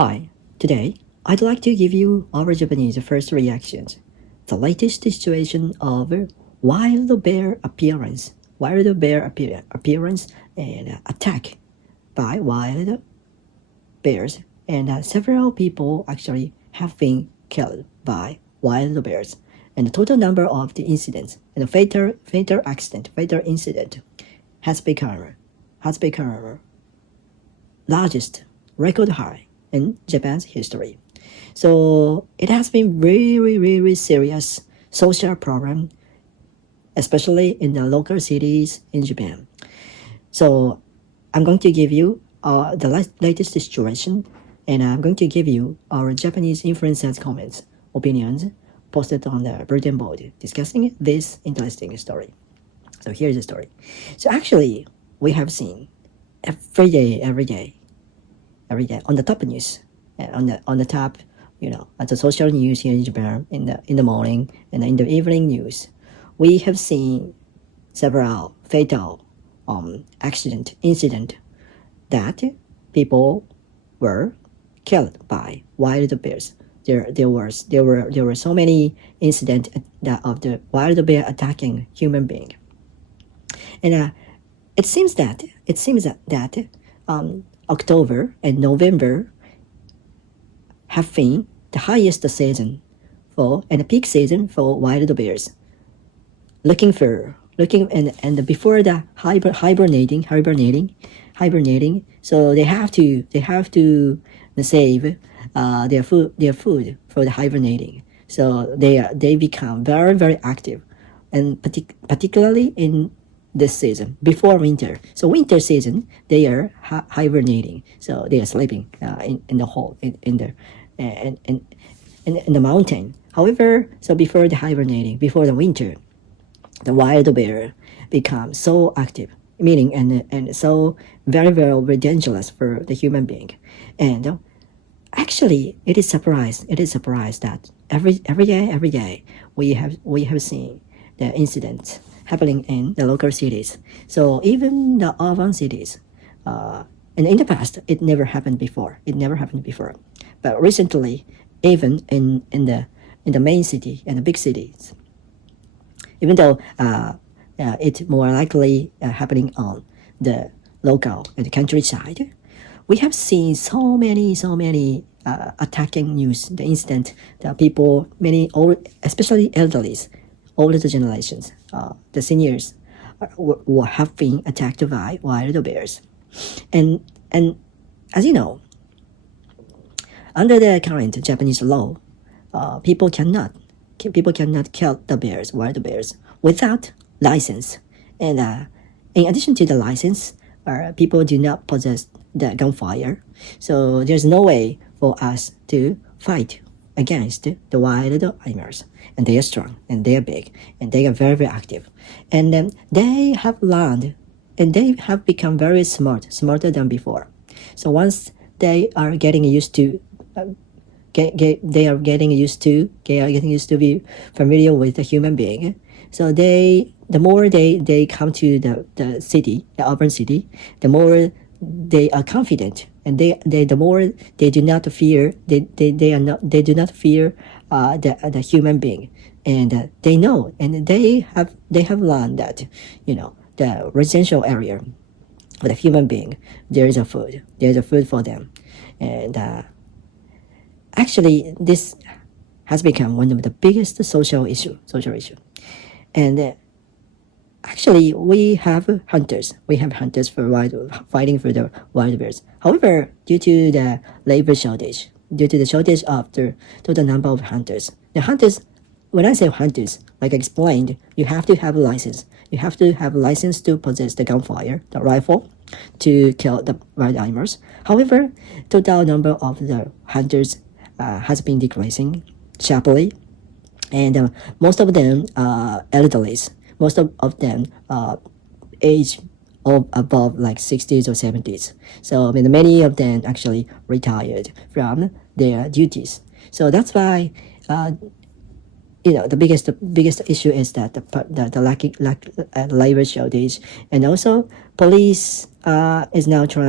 Hi, today I'd like to give you our Japanese first reactions. The latest situation of wild bear appearance, appearance and attack by wild bears, and several people actually have been killed by wild bears. And the total number of the incidents and the fatal incident has become largest record high in Japan's history. So it has been really serious social problem, especially in the local cities in Japan. So I'm going to give you the latest situation, and I'm going to give you our Japanese influencers' comments, opinions, posted on the bulletin board discussing this interesting story. So here's the story. So actually, we have seen every day on the top news, on the top, at the social news here in Japan in the morning and in the evening news, we have seen several fatal incident that people were killed by wild bears. There were so many incidents of the wild bear attacking human being, and it seems that October and November have been the highest season and the peak season for wild bears. Looking and before the hibernating, so they have to save their food for the hibernating. So they become very active, and particularly in this season before winter. So winter season they are hibernating, so they are sleeping in the hole in the mountain. However, so before the hibernating, before the winter, the wild bear becomes so active, meaning and so very dangerous for the human being. And actually it is surprised that every day we have seen the incidents happening in the local cities. So even the urban cities, and in the past, it never happened before. But recently, even in the main city and the big cities, even though it's more likely happening on the local and the countryside, we have seen so many attacking news. The incident that people, many old, especially elderlies, older generations, the seniors, have been attacked by wild bears, and as you know, under the current Japanese law, people cannot kill the wild bears, without license, and in addition to the license, people do not possess the gunfire, so there's no way for us to fight against the wild animals. And they are strong, and they are big, and they are very active, and they have learned, and they have become very smarter than before. So once they are getting used to they are getting used to be familiar with the human being. So the more they come to the city, the urban city, the more they are confident, and the more they do not fear they do not fear the human being, and they know, and they have learned that the residential area for the human being, there's a food for them. And actually this has become one of the biggest social issue. And actually we have hunters for fighting for the wild bears. However, due to the labor shortage, due to the shortage of the total number of hunters, when I say hunters, like I explained, you have to have a license. You have to have a license to possess the gunfire, the rifle, to kill the wild animals. However, total number of the hunters has been decreasing sharply, and most of them elderlies. Most of them age of above like 60s or 70s. So I mean, many of them actually retired from their duties. So that's why the biggest issue is that the lack labor shortage, and also police is now trying